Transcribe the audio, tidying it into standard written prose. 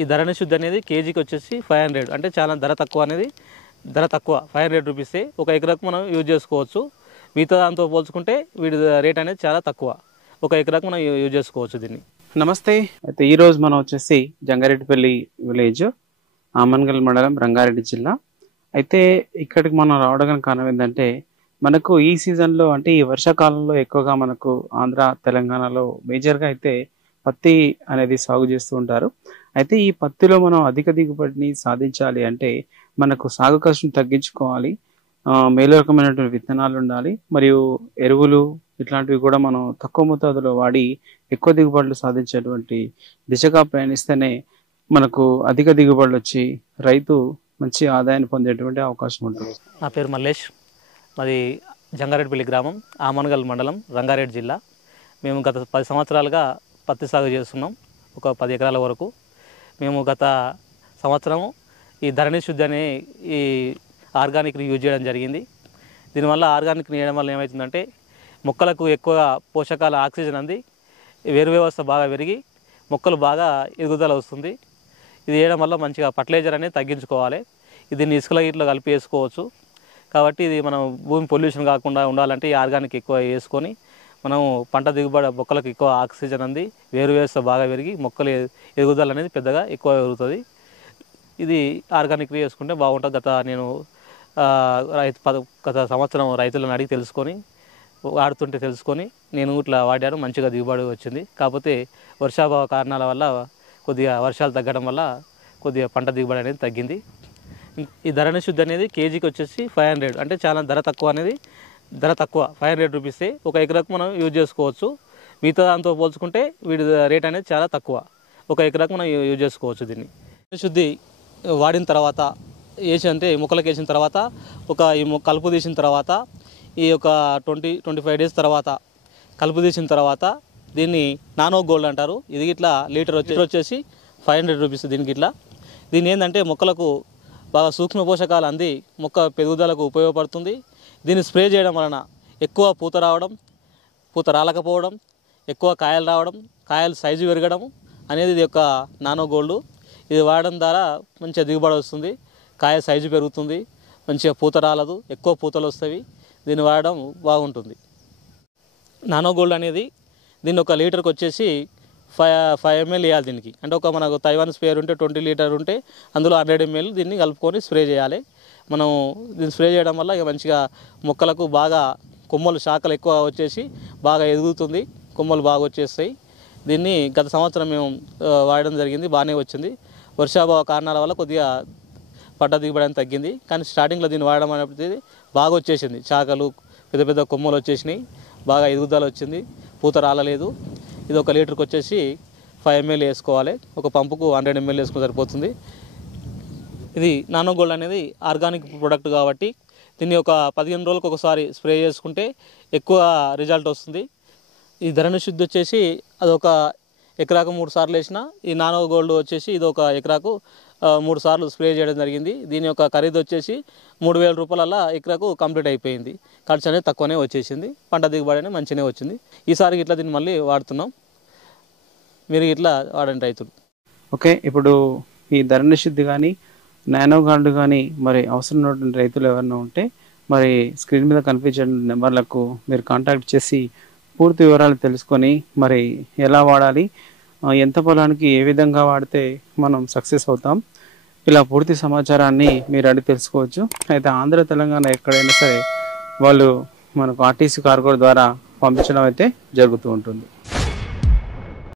ఈ ధరణి శుద్ధి అనేది కేజీకి వచ్చేసి 500, అంటే చాలా ధర తక్కువ 500 రూపీసే. ఒక ఎకరాకు మనం యూజ్ చేసుకోవచ్చు. మిగతా దాంతో పోల్చుకుంటే వీటి రేట్ అనేది చాలా తక్కువ. ఒక ఎకరాకు మనం యూజ్ చేసుకోవచ్చు దీన్ని. నమస్తే. అయితే ఈరోజు మనం వచ్చేసి జంగారెడ్డిపల్లి విలేజ్, ఆమన్గల్ మండలం, రంగారెడ్డి జిల్లా. అయితే ఇక్కడికి మనం రావడానికి కారణం ఏంటంటే, మనకు ఈ సీజన్లో అంటే ఈ వర్షాకాలంలో ఎక్కువగా మనకు ఆంధ్ర తెలంగాణలో మేజర్గా అయితే పత్తి అనేది సాగు చేస్తూ ఉంటారు. అయితే ఈ పత్తిలో మనం అధిక దిగుబడిని సాధించాలి అంటే మనకు సాగు ఖర్చును తగ్గించుకోవాలి, మేలు రకమైనటువంటి విత్తనాలు ఉండాలి, మరియు ఎరువులు ఇట్లాంటివి కూడా మనం తక్కువ మోతాదులో వాడి ఎక్కువ దిగుబడులు సాధించేటువంటి దిశగా ప్రయాణిస్తేనే మనకు అధిక దిగుబడులు వచ్చి రైతు మంచి ఆదాయాన్ని పొందేటువంటి అవకాశం ఉంటుంది. నా పేరు మల్లేష్, మాది జంగారెడ్డిపల్లి గ్రామం, ఆమన్గల్ మండలం, రంగారెడ్డి జిల్లా. మేము గత 10 సంవత్సరాలుగా పత్తి సాగు చేస్తున్నాం, ఒక 10 ఎకరాల వరకు. మేము గత సంవత్సరం ఈ ధరణి శుద్ధి అనే ఈ ఆర్గానిక్ని యూజ్ చేయడం జరిగింది. దీనివల్ల ఆర్గానిక్ని వేయడం వల్ల ఏమవుతుందంటే మొక్కలకు ఎక్కువ పోషకాల ఆక్సిజన్ అంది వేరు వ్యవస్థ బాగా పెరిగి మొక్కలు బాగా ఎదుగుదల వస్తుంది. ఇది వేయడం వల్ల మంచిగా ఫర్టిలైజర్ అనేది తగ్గించుకోవాలి. దీన్ని ఇసుకల ఇట్లా కలిపి వేసుకోవచ్చు. కాబట్టి ఇది మనం భూమి పొల్యూషన్ కాకుండా ఉండాలంటే ఈ ఆర్గానిక్ ఎక్కువ వేసుకొని మనం పంట దిగుబడి మొక్కలకు ఎక్కువ ఆక్సిజన్ అంది వేరు వ్యవస్థ బాగా పెరిగి మొక్కలు ఎదుగుదల అనేది పెద్దగా ఎక్కువ పెరుగుతుంది. ఇది ఆర్గానిక్ వేసుకుంటే బాగుంటుంది. నేను గత సంవత్సరం రైతులను అడిగి తెలుసుకొని నేను ఇట్లా వాడాను, మంచిగా దిగుబడి వచ్చింది. కాకపోతే వర్షాభావ కారణాల వల్ల కొద్దిగా వర్షాలు తగ్గడం వల్ల కొద్దిగా పంట దిగుబడి అనేది తగ్గింది. ఈ ధరణి శుద్ధి అనేది కేజీకి వచ్చేసి 500, అంటే చాలా ధర తక్కువ 500 రూపీసే. ఒక ఎకరాకు మనం యూజ్ చేసుకోవచ్చు. మిగతా దాంతో పోల్చుకుంటే వీటి రేట్ అనేది చాలా తక్కువ. ఒక ఎకరాకు మనం యూజ్ చేసుకోవచ్చు దీన్ని. శుద్ధి వాడిన తర్వాత మొక్కలకు వేసిన తర్వాత ఈ కలుపు తీసిన తర్వాత ఈ యొక్క 20-25 డేస్ తర్వాత కలుపు తీసిన తర్వాత దీన్ని నానో గోల్డ్ అంటారు. ఇది ఇట్లా లీటర్ వచ్చేసి 500 రూపీస్ దీనికి. దీన్ని ఏంటంటే మొక్కలకు బాగా సూక్ష్మ పోషకాలు అంది మొక్క పెరుగుదలకు ఉపయోగపడుతుంది. దీన్ని స్ప్రే చేయడం వలన ఎక్కువ పూత రావడం, పూత రాలకపోవడం, ఎక్కువ కాయలు రావడం, కాయలు సైజు పెరగడం అనేది ఇది యొక్క నానో గోల్డ్. ఇది వాడడం ద్వారా మంచిగా దిగుబడి వస్తుంది, కాయ సైజు పెరుగుతుంది, మంచిగా పూత రాలదు, ఎక్కువ పూతలు వస్తాయి. దీన్ని వాడడం బాగుంటుంది. నానో గోల్డ్ అనేది దీన్ని ఒక లీటర్కి వచ్చేసి 5 ml వేయాలి దీనికి. అంటే మనకు తైవాన్ స్ప్రేయర్ ఉంటే 20 లీటర్ ఉంటే అందులో 100 ml దీన్ని కలుపుకొని స్ప్రే చేయాలి. మనం దీన్ని స్ప్రే చేయడం వల్ల ఇక మంచిగా మొక్కలకు బాగా కొమ్మలు శాఖలు ఎక్కువ వచ్చేసి బాగా ఎదుగుతుంది, కొమ్మలు బాగా వచ్చేస్తాయి. దీన్ని గత సంవత్సరం మేము వాడడం జరిగింది, బాగానే వచ్చింది. వర్షాభావ కారణాల వల్ల కొద్దిగా పంట దిగుబడి అనేది తగ్గింది. కానీ స్టార్టింగ్లో దీన్ని వాడడం అనేది బాగా వచ్చేసింది, శాఖలు పెద్ద పెద్ద కొమ్మలు వచ్చేసినాయి, బాగా ఎదుగుదల వచ్చింది, పూత రాలలేదు. ఇది ఒక లీటర్కి వచ్చేసి 5 ml వేసుకోవాలి. ఒక పంపుకు 100 ml వేసుకుని సరిపోతుంది. ఇది నానో గోల్డ్ అనేది ఆర్గానిక్ ప్రొడక్ట్ కాబట్టి దీన్ని ఒక 15 రోజులకు ఒకసారి స్ప్రే చేసుకుంటే ఎక్కువ రిజల్ట్ వస్తుంది. ఈ ధరణి శుద్ధి వచ్చేసి అదొక ఎకరాకు 3 సార్లు వేసిన, ఈ నానో గోల్డ్ వచ్చేసి ఇది ఒక ఎకరాకు 3 సార్లు స్ప్రే చేయడం జరిగింది. దీని యొక్క ఖరీదు వచ్చేసి 3000 రూపాయల ఎకరాకు కంప్లీట్ అయిపోయింది. ఖర్చు అనేది తక్కువనే వచ్చేసింది, పంట దిగుబడి అనేది మంచిగానే వచ్చింది. ఈసారి ఇట్లా దీన్ని మళ్ళీ వాడుతున్నాం. మీరు ఇట్లా వాడండి రైతులు. ఓకే, ఇప్పుడు ఈ ధరణి శుద్ధి కానీ నానో గోల్డ్ కానీ మరి అవసరం ఉన్నటువంటి రైతులు ఎవరైనా ఉంటే మరి స్క్రీన్ మీద కనిపించే నెంబర్లకు మీరు కాంటాక్ట్ చేసి పూర్తి వివరాలు తెలుసుకొని మరి ఎలా వాడాలి, ఎంత పొలానికి ఏ విధంగా వాడితే మనం సక్సెస్ అవుతాం, ఇలా పూర్తి సమాచారాన్ని మీరు అడిగి తెలుసుకోవచ్చు. అయితే ఆంధ్ర తెలంగాణ ఎక్కడైనా సరే వాళ్ళు మనకు ఆర్టీసీ కార్గో ద్వారా పంపించడం అయితే జరుగుతూ ఉంటుంది.